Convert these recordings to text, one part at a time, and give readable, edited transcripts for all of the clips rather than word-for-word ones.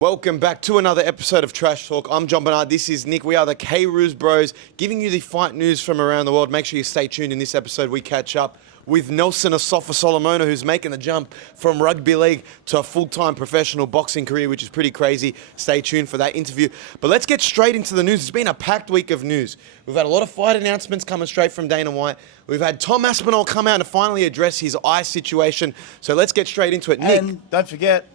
Welcome back to another episode of Trash Talk. I'm John Bernard. This is Nick. We are the K-Roos Bros, giving you the fight news from around the world. Make sure you stay tuned. In this episode, we catch up with Nelson Asofa-Solomona, who's making the jump from rugby league to a full-time professional boxing career, which is pretty crazy. Stay tuned for that interview. But let's get straight into the news. It's been a packed week of news. We've had a lot of fight announcements coming straight from Dana White. We've had Tom Aspinall come out and finally address his eye situation. So let's get straight into it. Nick. And don't forget,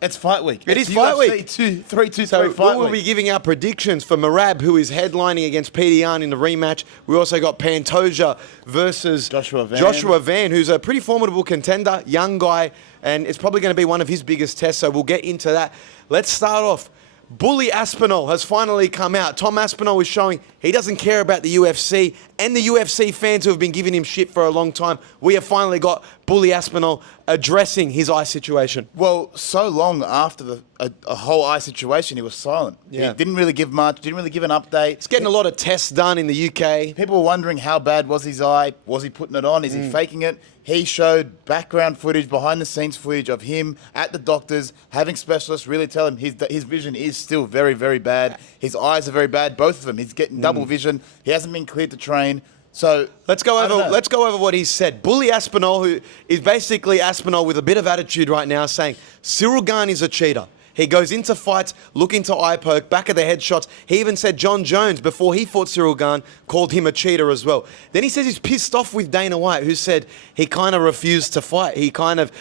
it's fight week. It is fight week. 3-2-3 So fight we will be giving our predictions for Merab, who is headlining against Petr in the rematch. We also got Pantoja versus Joshua Van, who's a pretty formidable contender, young guy, and it's probably going to be one of his biggest tests, so we'll get into that. Let's start off. Bully Aspinall has finally come out. Tom Aspinall is showing he doesn't care about the UFC and the UFC fans who have been giving him shit for a long time. We have finally got Bully Aspinall addressing his eye situation. Well, so long after a whole eye situation, he was silent. Yeah. He didn't really give much, didn't really give an update. He's getting a lot of tests done in the UK. People were wondering how bad was his eye? Was he putting it on? Is he faking it? He showed background footage, behind-the-scenes footage of him at the doctors, having specialists really tell him his vision is still very, very bad. His eyes are very bad, both of them. He's getting double vision. He hasn't been cleared to train. So let's go over what he said. Bully Aspinall, who is basically Aspinall with a bit of attitude right now, saying Ciryl Gane is a cheater. He goes into fights looking to eye poke, back of the head shots. He even said John Jones, before he fought Ciryl Gane, called him a cheater as well. Then he says he's pissed off with Dana White, who said he kind of refused to fight. He kind of,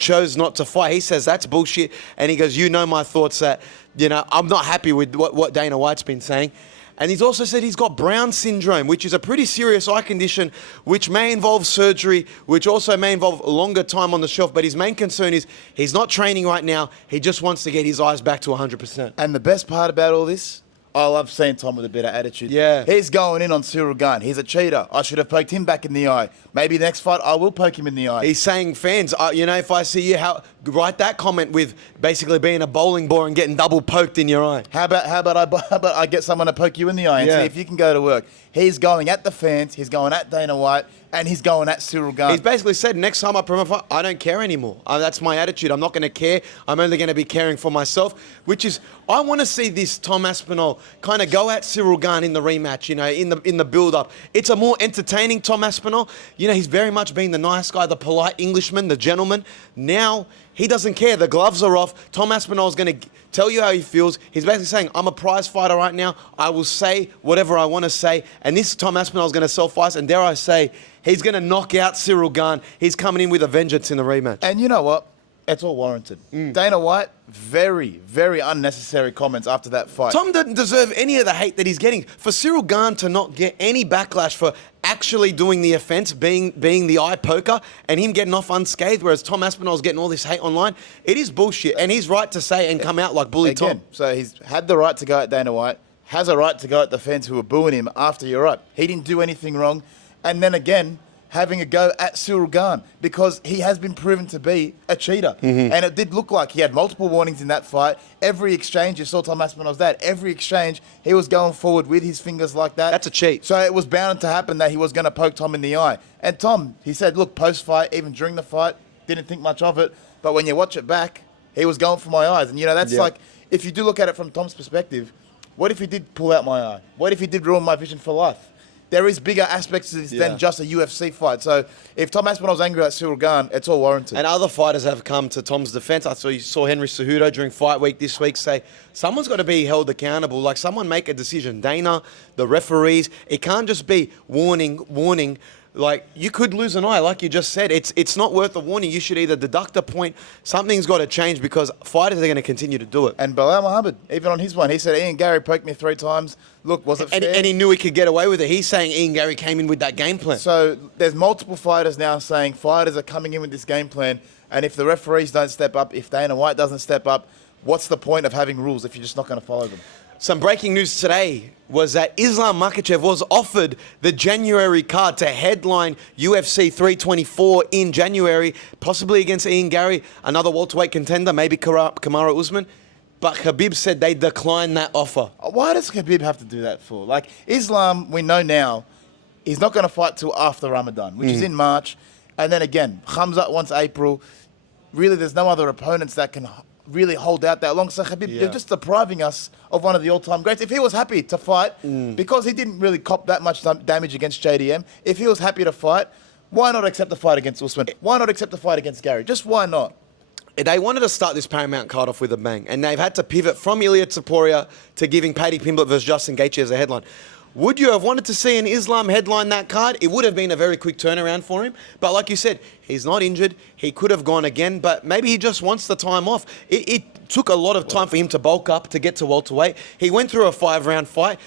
chose not to fight. He says that's bullshit. And he goes, my thoughts that, I'm not happy with what Dana White's been saying. And he's also said he's got Brown syndrome, which is a pretty serious eye condition, which may involve surgery, which also may involve a longer time on the shelf. But his main concern is he's not training right now. He just wants to get his eyes back to 100%. And the best part about all this, I love seeing Tom with a bit of attitude. Yeah. He's going in on Ciryl Gane. He's a cheater. I should have poked him back in the eye. Maybe next fight I will poke him in the eye. He's saying, fans, if I see you, write that comment with basically being a bowling ball and getting double poked in your eye. How about I get someone to poke you in the eye and see if you can go to work. He's going at the fans. He's going at Dana White. And he's going at Ciryl Gane. He's basically said, next time I promote a fight, I don't care anymore. That's my attitude. I'm not going to care. I'm only going to be caring for myself, which is, I want to see this Tom Aspinall kind of go at Ciryl Gane in the rematch, in the build-up. It's a more entertaining Tom Aspinall. He's very much been the nice guy, the polite Englishman, the gentleman. Now, he doesn't care. The gloves are off. Tom Aspinall is going to tell you how he feels. He's basically saying, I'm a prize fighter right now. I will say whatever I want to say. And this Tom Aspinall is going to self-fight. And dare I say, he's going to knock out Ciryl Gane. He's coming in with a vengeance in the rematch. And you know what? It's all warranted. Dana White, very, very unnecessary comments after that fight. Tom doesn't deserve any of the hate that he's getting. For Ciryl Gane to not get any backlash for actually doing the offense, being the eye poker, and him getting off unscathed, whereas Tom Aspinall's getting all this hate online, it is bullshit. And he's right to say and come out like Bully Tom. So he's had the right to go at Dana White, has a right to go at the fans who were booing him after you're right. He didn't do anything wrong. And then again, having a go at Ciryl Gane, because he has been proven to be a cheater. And it did look like he had multiple warnings in that fight. Every exchange, you saw Tom Aspinall's dad, every exchange, he was going forward with his fingers like that. That's a cheat. So it was bound to happen that he was going to poke Tom in the eye. And Tom, he said, look, post-fight, even during the fight, didn't think much of it. But when you watch it back, he was going for my eyes. And, that's like, if you do look at it from Tom's perspective, what if he did pull out my eye? What if he did ruin my vision for life? There is bigger aspects to this than just a UFC fight. So if Tom Aspinall's angry at Ciryl Gane, it's all warranted. And other fighters have come to Tom's defense. You saw Henry Cejudo during fight week this week say, someone's got to be held accountable. Like, someone make a decision. Dana, the referees. It can't just be warning. Like, you could lose an eye, like you just said. It's not worth a warning. You should either deduct a point. Something's got to change because fighters are going to continue to do it. And Bilal Muhammad, even on his one, he said, Ian Gary poked me 3 times. Look, was it fair? And he knew he could get away with it. He's saying Ian Gary came in with that game plan. So there's multiple fighters now saying fighters are coming in with this game plan. And if the referees don't step up, if Dana White doesn't step up, what's the point of having rules if you're just not going to follow them? Some breaking news today was that Islam Makhachev was offered the January card to headline UFC 324 in January, possibly against Ian Gary, another welterweight contender, maybe Kamaru Usman. But Khabib said they declined that offer. Why does Khabib have to do that for? Like, Islam, we know now, he's not going to fight till after Ramadan, which is in March. And then again, Khamzat wants April. Really, there's no other opponents that can really hold out that long. So Khabib, Yeah. you're just depriving us of one of the all-time greats. If he was happy to fight, because he didn't really cop that much damage against JDM, if he was happy to fight, why not accept the fight against Usman? Why not accept the fight against Gary? Just why not? They wanted to start this Paramount card off with a bang, and they've had to pivot from Ilia Topuria to giving Paddy Pimblett versus Justin Gaethje as a headline. Would you have wanted to see an Islam headline that card? It would have been a very quick turnaround for him. But like you said, he's not injured. He could have gone again, but maybe he just wants the time off. It took a lot of time for him to bulk up to get to welterweight. He went through a 5-round fight.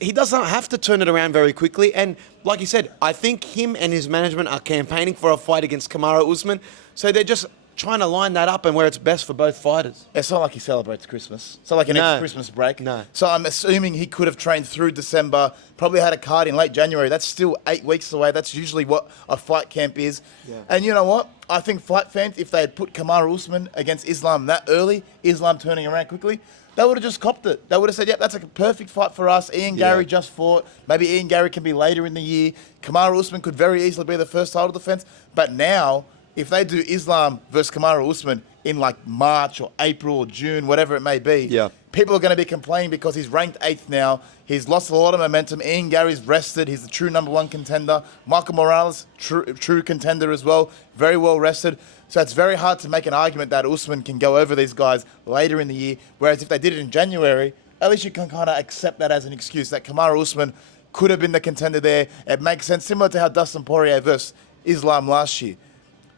He doesn't have to turn it around very quickly. And like you said, I think him and his management are campaigning for a fight against Kamaru Usman. So they're just trying to line that up and where it's best for both fighters. It's not like he celebrates Christmas. It's not like an extra Christmas break. No. So I'm assuming he could have trained through December, probably had a card in late January. That's still 8 weeks away. That's usually what a fight camp is. Yeah. And you know what? I think fight fans, if they had put Kamaru Usman against Islam that early, Islam turning around quickly, they would have just copped it. They would have said, yep, that's a perfect fight for us. Ian Gary just fought. Maybe Ian Gary can be later in the year. Kamaru Usman could very easily be the first title defense. But now, if they do Islam versus Kamaru Usman in like March or April or June, whatever it may be, people are going to be complaining because he's ranked 8th now. He's lost a lot of momentum. Ian Gary's rested. He's the true #1 contender. Michael Morales, true contender as well. Very well rested. So it's very hard to make an argument that Usman can go over these guys later in the year. Whereas if they did it in January, at least you can kind of accept that as an excuse that Kamaru Usman could have been the contender there. It makes sense, similar to how Dustin Poirier versus Islam last year.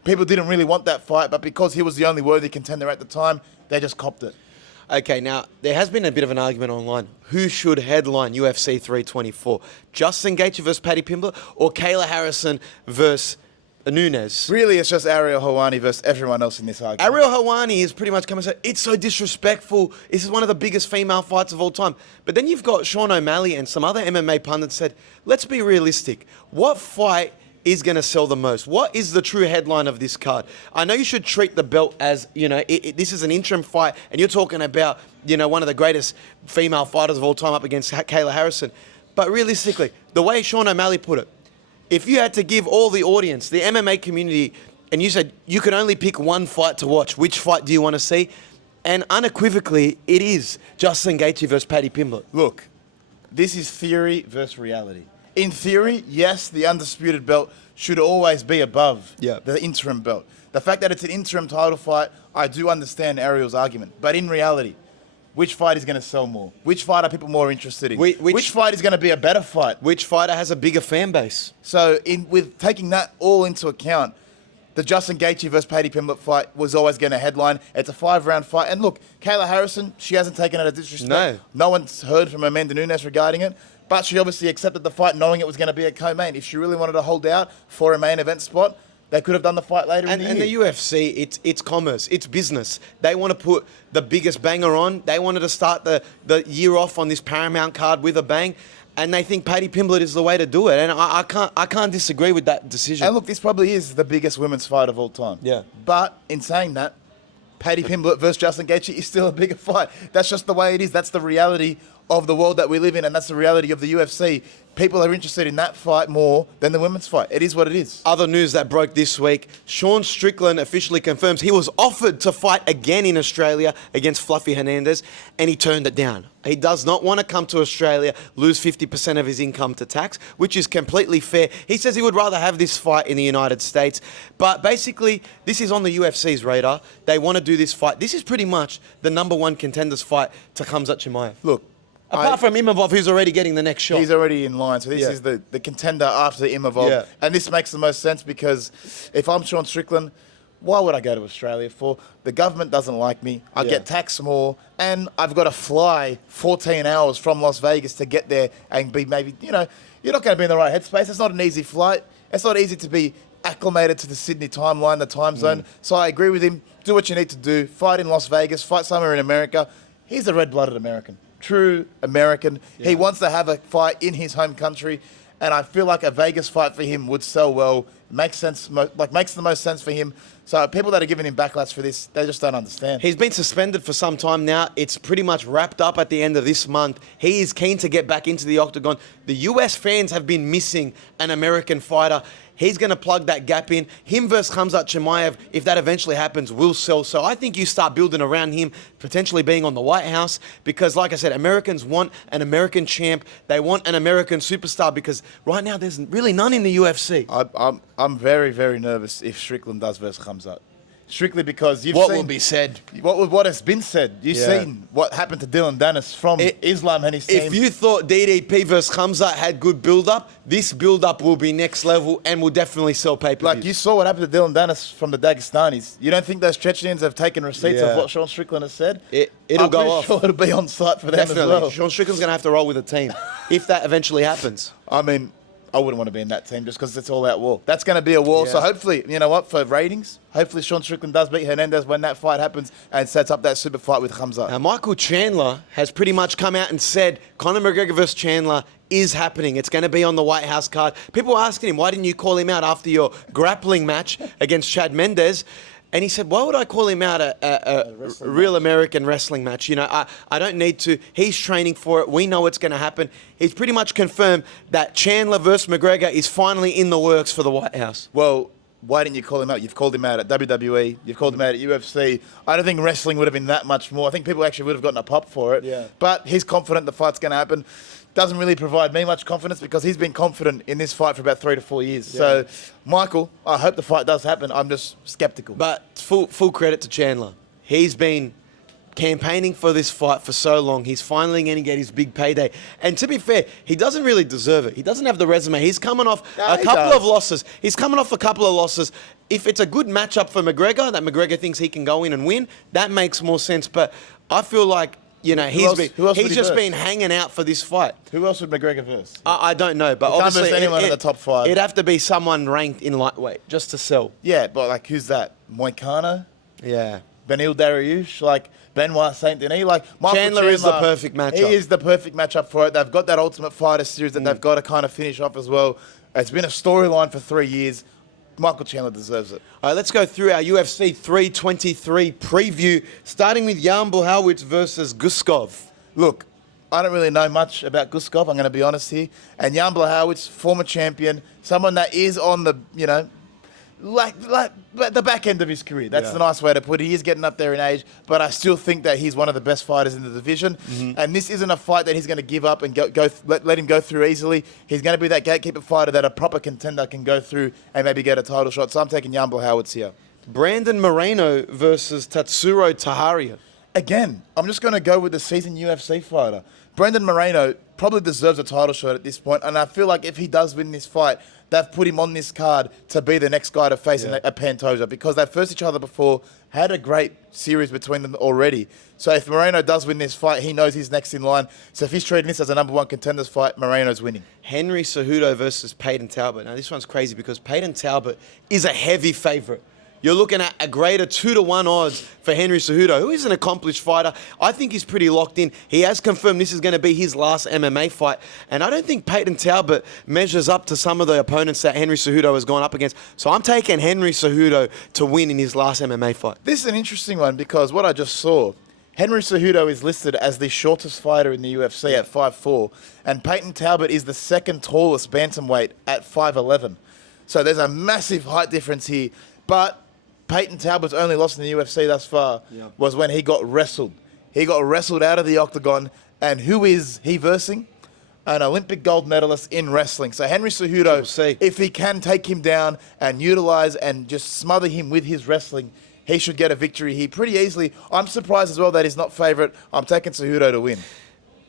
People didn't really want that fight, but because he was the only worthy contender at the time, they just copped it. Okay, now, there has been a bit of an argument online. Who should headline UFC 324? Justin Gaethje versus Paddy Pimblett or Kayla Harrison versus Nunes? Really, it's just Ariel Helwani versus everyone else in this argument. Ariel Helwani is pretty much coming and saying, it's so disrespectful. This is one of the biggest female fights of all time. But then you've got Sean O'Malley and some other MMA pundits said, let's be realistic. What fight is going to sell the most? What is the true headline of this card? I know you should treat the belt as, this is an interim fight, and you're talking about, one of the greatest female fighters of all time up against Kayla Harrison. But realistically, the way Sean O'Malley put it, if you had to give all the audience, the MMA community, and you said you could only pick one fight to watch, which fight do you want to see? And unequivocally, it is Justin Gaethje versus Paddy Pimblett. Look, this is theory versus reality. In theory, yes, the undisputed belt should always be above the interim belt. The fact that it's an interim title fight, I do understand Ariel's argument. But in reality, which fight is going to sell more? Which fight are people more interested in? Which fight is going to be a better fight? Which fighter has a bigger fan base? So with taking that all into account, the Justin Gaethje versus Paddy Pimblett fight was always going to headline. It's a 5-round fight. And look, Kayla Harrison, she hasn't taken it as disrespect. No one's heard from Amanda Nunes regarding it. But she obviously accepted the fight knowing it was going to be a co-main. If she really wanted to hold out for a main event spot, they could have done the fight later in the year. And the UFC, it's commerce, it's business. They want to put the biggest banger on. They wanted to start the year off on this Paramount card with a bang. And they think Paddy Pimblett is the way to do it. And I can't disagree with that decision. And look, this probably is the biggest women's fight of all time. Yeah. But in saying that, Paddy Pimblett versus Justin Gaethje is still a bigger fight. That's just the way it is. That's the reality of the world that we live in, and that's the reality of the UFC. People are interested in that fight more than the women's fight. It is what it is. Other news that broke this week, Sean Strickland officially confirms he was offered to fight again in Australia against Fluffy Hernandez, and he turned it down. He does not want to come to Australia, lose 50% of his income to tax, which is completely fair. He says he would rather have this fight in the United States. But basically, this is on the UFC's radar. They want to do this fight. This is pretty much the #1 contenders fight to Khamzat Chimaev. Look, apart from Imavov, who's already getting the next shot. He's already in line. So this is the contender after Imavov. Yeah. And this makes the most sense because if I'm Sean Strickland, why would I go to Australia for? The government doesn't like me. I get taxed more. And I've got to fly 14 hours from Las Vegas to get there and be maybe, you're not going to be in the right headspace. It's not an easy flight. It's not easy to be acclimated to the Sydney timeline, the time zone. So I agree with him. Do what you need to do. Fight in Las Vegas. Fight somewhere in America. He's a red-blooded American. True American. Yeah. He wants to have a fight in his home country, and I feel like a Vegas fight for him would sell well. Makes sense, makes the most sense for him. So people that are giving him backlash for this, they just don't understand. He's been suspended for some time now. It's pretty much wrapped up at the end of this month. He is keen to get back into the octagon. The US fans have been missing an American fighter. He's going to plug that gap in. Him versus Khamzat Chimaev, if that eventually happens, will sell. So I think you start building around him potentially being on the White House because, like I said, Americans want an American champ. They want an American superstar because right now there's really none in the UFC. I'm very, very nervous if Strickland does versus Khamzat. Strictly because you've What seen... will be said? What has been said. You've Yeah. seen what happened to Dylan Dennis from Islam and his team. If you thought DDP versus Khamzat had good build-up, this build-up will be next level and will definitely sell pay-per-views. Like, you saw what happened to Dylan Dennis from the Dagestanis. You don't think those Chechens have taken receipts of what Sean Strickland has said? It'll go off. Sure it'll be on site for them Definitely. as well. Sean Strickland's going to have to roll with a team if that eventually happens. I mean, I wouldn't want to be in that team just because it's all out war. That's going to be a war. Yeah. So hopefully, you know what, for ratings, hopefully Sean Strickland does beat Hernandez when that fight happens and sets up that super fight with Khamzat. Now, Michael Chandler has pretty much come out and said Conor McGregor versus Chandler is happening. It's going to be on the White House card. People were asking him, why didn't you call him out after your grappling match against Chad Mendes? And he said, why would I call him out a real American wrestling match? You know, I don't need to. He's training for it. We know what's going to happen. He's pretty much confirmed that Chandler versus McGregor is finally in the works for the White House. Well, why didn't you call him out? You've called him out at WWE. You've called him out at UFC. I don't think wrestling would have been that much more. I think people actually would have gotten a pop for it. Yeah. But he's confident the fight's going to happen. Doesn't really provide me much confidence because he's been confident in this fight for about 3 to 4 years. Yeah. So, Michael, I hope the fight does happen. I'm just skeptical. But full credit to Chandler. He's been campaigning for this fight for so long. He's finally going to get his big payday. And to be fair, he doesn't really deserve it. He doesn't have the resume. He's coming off a couple of losses. He's coming off a couple of losses. If it's a good matchup for McGregor, that McGregor thinks he can go in and win, that makes more sense. But I feel like, you know, he's just been hanging out for this fight. Who else would McGregor verse? I don't know, but He can't obviously verse anyone in the top 5. It'd have to be someone ranked in lightweight just to sell. Yeah, but like, who's that? Moicano? Yeah. Benil Dariush? Like, Benoit Saint Denis? Like, Michael Chandler is the perfect matchup. He is the perfect matchup for it. They've got that Ultimate Fighter series that they've got to kind of finish off as well. It's been a storyline for 3 years. Michael Chandler deserves it. All right, let's go through our UFC 323 preview, starting with Jan Blachowicz versus Guskov. Look, I don't really know much about Guskov, I'm going to be honest here. And Jan Blachowicz, former champion, someone that is on the, you know, like the back end of his career. That's the nice way to put it. He is getting up there in age, but I still think that he's one of the best fighters in the division. And this isn't a fight that he's going to give up and let him go through easily. He's going to be that gatekeeper fighter that a proper contender can go through and maybe get a title shot. So I'm taking Jan Blachowicz here. Brandon Moreno versus Tatsuro Taharia. Again, I'm just going to go with the seasoned UFC fighter. Brandon Moreno probably deserves a title shot at this point, and I feel like if he does win this fight, they've put him on this card to be the next guy to face a Pantoja because they've faced each other before, had a great series between them already. So if Moreno does win this fight, he knows he's next in line. So if he's treating this as a number 1 contenders fight, Moreno's winning. Henry Cejudo versus Peyton Talbot. Now, this one's crazy because Peyton Talbot is a heavy favorite. You're looking at a greater 2-1 odds for Henry Cejudo, who is an accomplished fighter. I think he's pretty locked in. He has confirmed this is going to be his last MMA fight. And I don't think Peyton Talbot measures up to some of the opponents that Henry Cejudo has gone up against. So I'm taking Henry Cejudo to win in his last MMA fight. This is an interesting one because what I just saw, Henry Cejudo is listed as the shortest fighter in the UFC at 5'4", and Peyton Talbot is the second tallest bantamweight at 5'11". So there's a massive height difference here. But Peyton Talbot's only loss in the UFC thus far was when he got wrestled. He got wrestled out of the octagon, and who is he versing? An Olympic gold medalist in wrestling. So Henry Cejudo, if he can take him down and utilize and just smother him with his wrestling, he should get a victory here pretty easily. I'm surprised as well that he's not favorite. I'm taking Cejudo to win.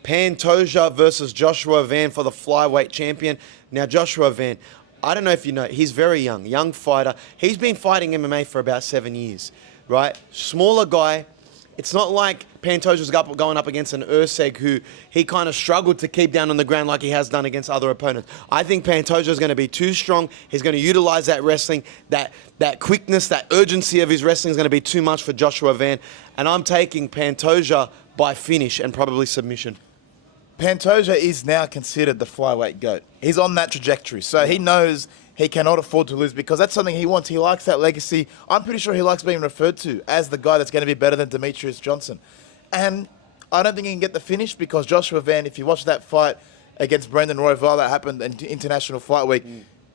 Pantoja versus Joshua Van for the flyweight champion. Now, Joshua Van, I don't know if you know, he's very young fighter. He's been fighting MMA for about 7 years, right? Smaller guy. It's not like Pantoja's going up against an Urseg who he kind of struggled to keep down on the ground like he has done against other opponents. I think Pantoja's going to be too strong. He's going to utilize that wrestling, that quickness, that urgency of his wrestling is going to be too much for Joshua Van. And I'm taking Pantoja by finish and probably submission. Pantoja is now considered the flyweight GOAT. He's on that trajectory. So he knows he cannot afford to lose because that's something he wants. He likes that legacy. I'm pretty sure he likes being referred to as the guy that's going to be better than Demetrius Johnson. And I don't think he can get the finish because Joshua Van, if you watch that fight against Brendan Royval that happened in International Fight Week,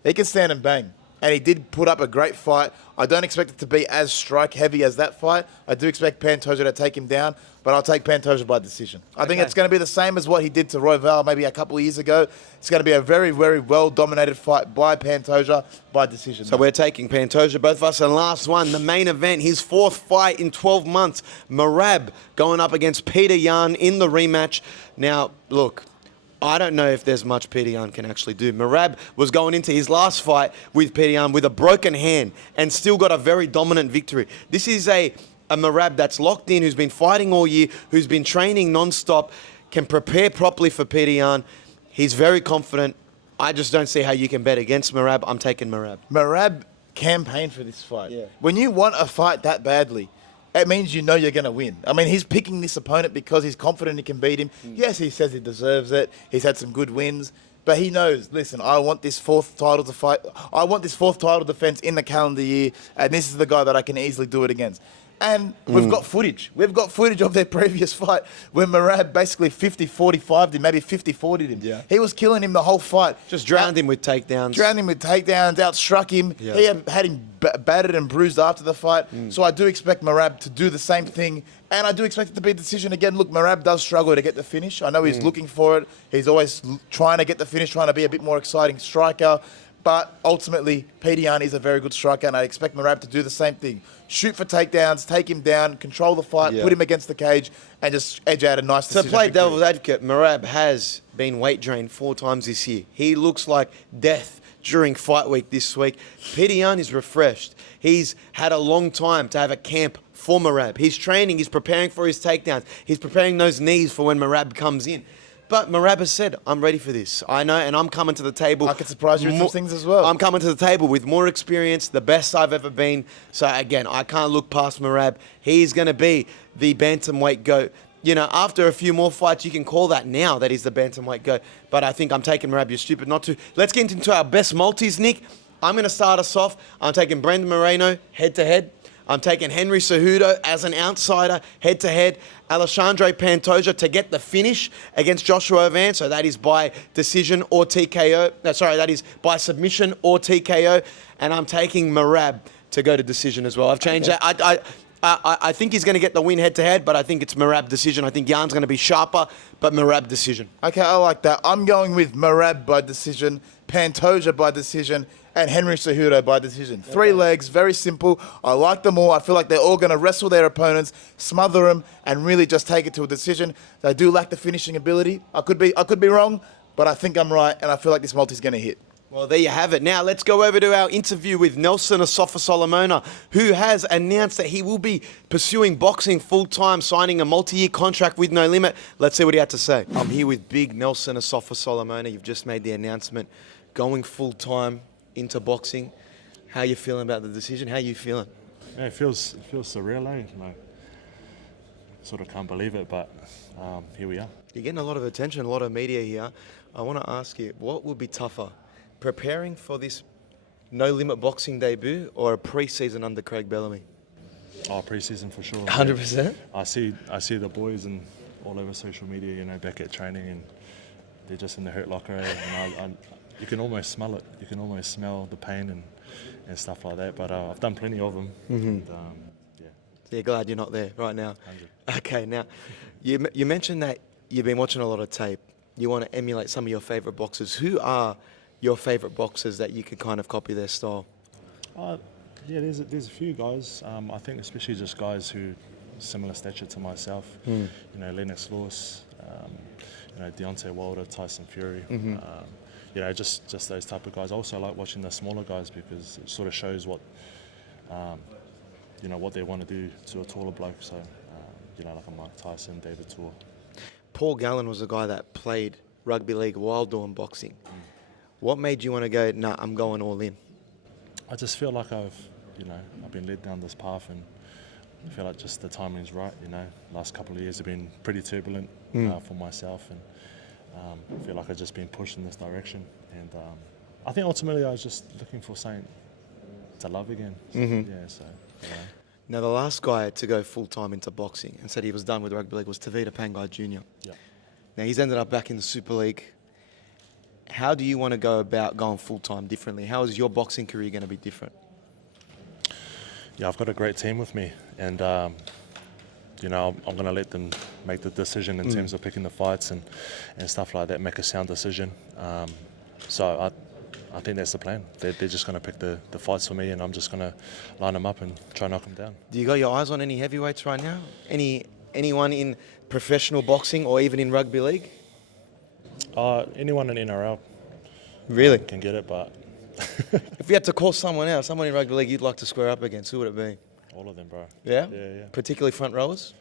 he can stand and bang. and he did put up a great fight. I don't expect it to be as strike-heavy as that fight. I do expect Pantoja to take him down, but I'll take Pantoja by decision. I think it's going to be the same as what he did to Royval maybe a couple of years ago. It's going to be a very, very well-dominated fight by Pantoja by decision. So we're taking Pantoja, both of us. And last one, the main event, his 4th fight in 12 months. Merab going up against Petr Yan in the rematch. Now, look, I don't know if there's much Petr Yan can actually do. Merab was going into his last fight with Petr Yan with a broken hand and still got a very dominant victory. This is a Merab that's locked in, who's been fighting all year, who's been training non-stop, can prepare properly for Petr Yan. He's very confident. I just don't see how you can bet against Merab. I'm taking Merab. Merab campaigned for this fight. Yeah. When you want a fight that badly, it means you know you're going to win. I mean, he's picking this opponent because he's confident he can beat him. Yes, he says he deserves it. He's had some good wins. But he knows, listen, I want this 4th title to fight. I want this 4th title defense in the calendar year, and this is the guy that I can easily do it against. And we've got footage. We've got footage of their previous fight where Merab basically 50-45'd him, maybe 50-40'd him. Yeah. He was killing him the whole fight. Just drowned him with takedowns. Outstruck him. Yeah. He had him battered and bruised after the fight. So I do expect Merab to do the same thing. And I do expect it to be a decision again. Look, Merab does struggle to get the finish. I know he's looking for it. He's always trying to get the finish, trying to be a bit more exciting striker. But ultimately, Petr Yan is a very good striker, and I expect Merab to do the same thing. Shoot for takedowns, take him down, control the fight, put him against the cage, and just edge out a nice decision. To play devil's advocate, Merab has been weight drained 4 times this year. He looks like death during fight week this week. Petr Yan is refreshed. He's had a long time to have a camp for Merab. He's training, he's preparing for his takedowns. He's preparing those knees for when Merab comes in. But Merab has said, I'm ready for this. I know, and I'm coming to the table. I could surprise you with some things as well. I'm coming to the table with more experience, the best I've ever been. So again, I can't look past Merab. He's going to be the bantamweight GOAT. You know, after a few more fights, you can call that now that he's the bantamweight GOAT. But I think I'm taking Merab. You're stupid not to. Let's get into our best multis, Nick. I'm going to start us off. I'm taking Brandon Moreno head-to-head. I'm taking Henry Cejudo as an outsider, head-to-head. Alexandre Pantoja to get the finish against Joshua Van. So that is by decision or TKO. That is by submission or TKO. And I'm taking Merab to go to decision as well. I've changed that. I think he's going to get the win head-to-head, but I think it's Merab decision. I think Jan's going to be sharper, but Merab decision. Okay, I like that. I'm going with Merab by decision, Pantoja by decision, and Henry Cejudo by decision. 3 legs, very simple. I like them all. I feel like they're all going to wrestle their opponents, smother them, and really just take it to a decision. They do lack the finishing ability. I could be wrong, but I think I'm right, and I feel like this multi's going to hit. Well, there you have it. Now, let's go over to our interview with Nelson Asofa-Solomona, who has announced that he will be pursuing boxing full-time, signing a multi-year contract with no limit. Let's see what he had to say. I'm here with big Nelson Asofa-Solomona. You've just made the announcement, going full-time into boxing. How are you feeling about the decision? How are you feeling? Yeah, it feels surreal, eh? Like, sort of can't believe it, but here we are. You're getting a lot of attention, a lot of media here. I want to ask you, what would be tougher, preparing for this no-limit boxing debut or a pre-season under Craig Bellamy? Oh, pre-season for sure. 100%? I see the boys and all over social media, you know, back at training, and they're just in the hurt locker, and you can almost smell it. You can almost smell the pain and stuff like that. But I've done plenty of them. And, yeah. So you're glad you're not there right now? 100. Okay, now, you mentioned that you've been watching a lot of tape. You want to emulate some of your favourite boxers. Who are your favourite boxers that you could kind of copy their style? Yeah, there's a few guys. I think especially just guys who similar stature to myself. You know, Lennox Lewis, you know, Deontay Wilder, Tyson Fury. You know, just those type of guys. I also like watching the smaller guys because it sort of shows what, you know, what they want to do to a taller bloke. So, you know, like a Mike Tyson, David Tor. Paul Gallen was a guy that played rugby league while doing boxing. What made you want to go, nah, I'm going all in? I just feel like I've been led down this path, and I feel like just the timing's right. You know, last couple of years have been pretty turbulent for myself, and I feel like I've just been pushed in this direction. And I think ultimately I was just looking for something to love again. So, yeah, so. You know. Now, the last guy to go full-time into boxing and said he was done with rugby league was Tavita Pangai Jr. Yeah. Now, he's ended up back in the Super League. how do you want to go about going full-time differently? How is your boxing career going to be different? Yeah, I've got a great team with me, and you know, I'm going to let them make the decision in terms of picking the fights and stuff like that, make a sound decision. So I think that's the plan. They're just going to pick the fights for me, and I'm just going to line them up and try and knock them down. Do you got your eyes on any heavyweights right now? Anyone in professional boxing or even in rugby league? Anyone in NRL Really? can get it, but If you had to call someone out, someone in rugby league you'd like to square up against, who would it be? all of them, bro. Yeah? Yeah. Particularly front rowers?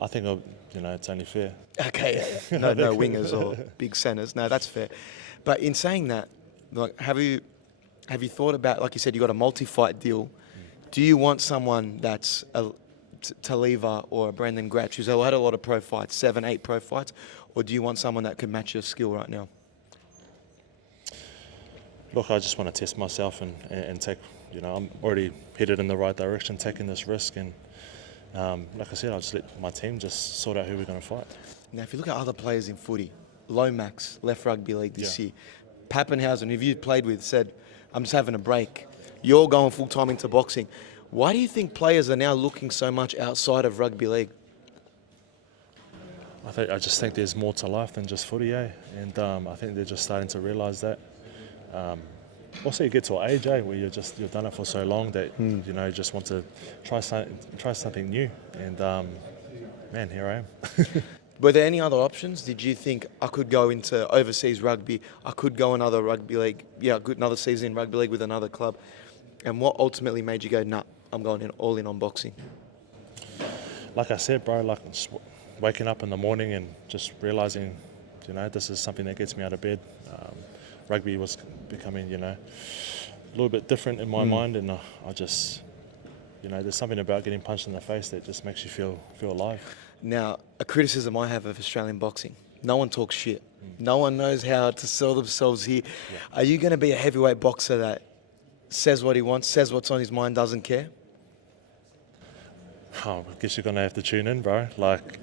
I think, you know, it's only fair. Okay, no wingers or big centres. No, that's fair. But in saying that, like, have you thought about, like you said, you got a multi-fight deal. Do you want someone that's a Taliva or a Brendan Gratch who's had a lot of pro fights, 7, 8 pro fights, or do you want someone that could match your skill right now? Look, I just want to test myself and take, you know, I'm already headed in the right direction, taking this risk, and like I said, I'll just let my team just sort out who we're going to fight. Now, if you look at other players in footy, Lomax left rugby league this year. Pappenhausen, who you played with, said, I'm just having a break. You're going full-time into boxing. Why do you think players are now looking so much outside of rugby league? I just think there's more to life than just footy, and I think they're just starting to realise that. Also, you get to an age, where you've done it for so long that you know, you just want to try something new. And man, here I am. Were there any other options? Did you think I could go into overseas rugby? I could go another rugby league, another season in rugby league with another club. And what ultimately made you go, nah, I'm going all in on boxing? Like I said, bro, like just waking up in the morning and just realising, you know, this is something that gets me out of bed. Rugby was becoming, you know, a little bit different in my mind, and I just, you know, there's something about getting punched in the face that just makes you feel alive. Now, a criticism I have of Australian boxing, no one talks shit. No one knows how to sell themselves here. Yeah. Are you going to be a heavyweight boxer that says what he wants, says what's on his mind, doesn't care? Oh, I guess you're going to have to tune in, bro. Like,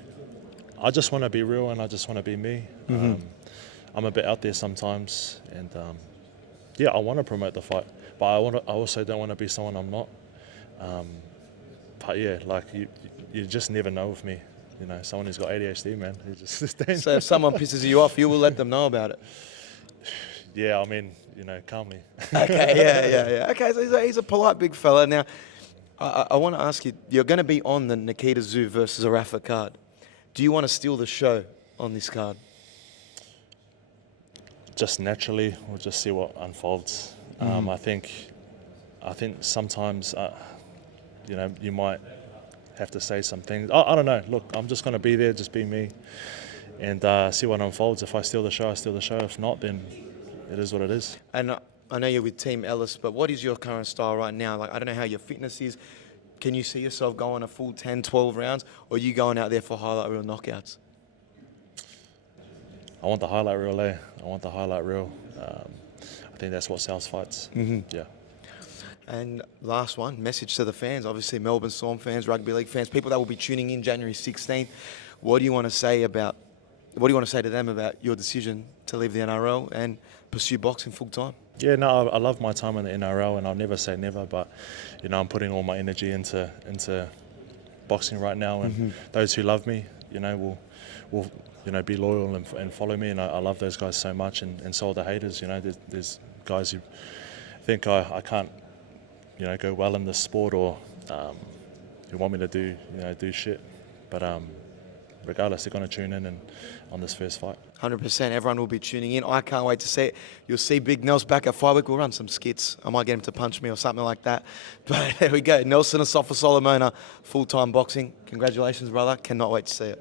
I just want to be real and I just want to be me. I'm a bit out there sometimes, and yeah, I want to promote the fight, but I also don't want to be someone I'm not. But yeah, like you just never know with me. You know, someone who's got ADHD, man. So if someone pisses you off, you will let them know about it. Yeah, I mean, you know, calmly. Okay, yeah. Okay, so he's a polite big fella. Now, I want to ask you, you're going to be on the Nikita Zoo versus Arafa card. Do you want to steal the show on this card? Just naturally, we'll just see what unfolds. I think sometimes, you know, you might have to say some things. I don't know. Look, I'm just going to be there, just be me, and see what unfolds. If I steal the show, I steal the show. If not, then it is what it is. And I know you're with Team Ellis, but what is your current style right now? Like, I don't know how your fitness is. Can you see yourself going a full 10, 12 rounds, or are you going out there for highlight reel knockouts? I want the highlight reel, I want the highlight reel. I think that's what sells fights. Yeah. And last one, message to the fans, obviously Melbourne Storm fans, rugby league fans, people that will be tuning in January 16th. What do you want to say to them about your decision to leave the NRL and pursue boxing full time? Yeah, no, I love my time in the NRL, and I'll never say never, but you know, I'm putting all my energy into boxing right now, and those who love me, you know, will you know, be loyal and follow me, and I love those guys so much, and so are the haters. You know, there's guys who think I can't, you know, go well in this sport, or who want me to do shit, but regardless, they're going to tune in and on this first fight. 100%. Everyone will be tuning in. I can't wait to see it. You'll see Big Nels back at 5 week. We'll run some skits. I might get him to punch me or something like that. But there we go. Nelson Asofa-Solomona, full-time boxing. Congratulations, brother. Cannot wait to see it.